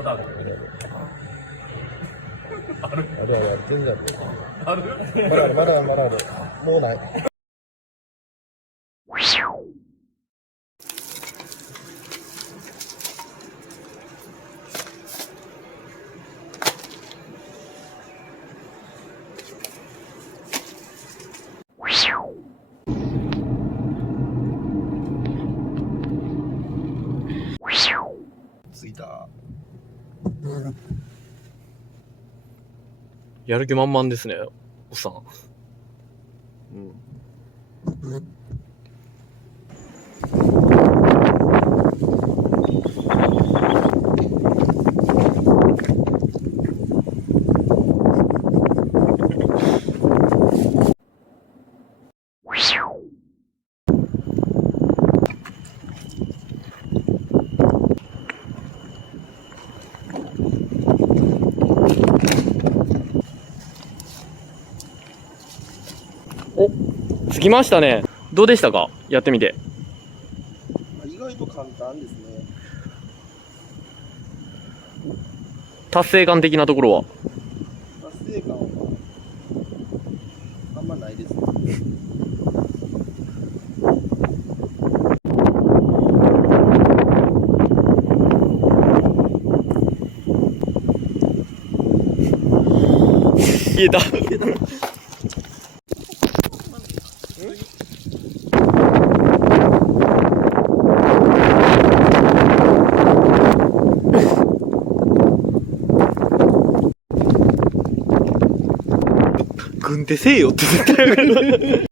まだある。あるあるある、全然ある。ある。まだある。もうない。着いた。やる気満々ですね、おっさん。お、着きましたね。どうでしたか？やってみて。意外と簡単ですね。達成感的なところは？達成感はあんまないですね。消えた。軍手せえよって絶対言われる。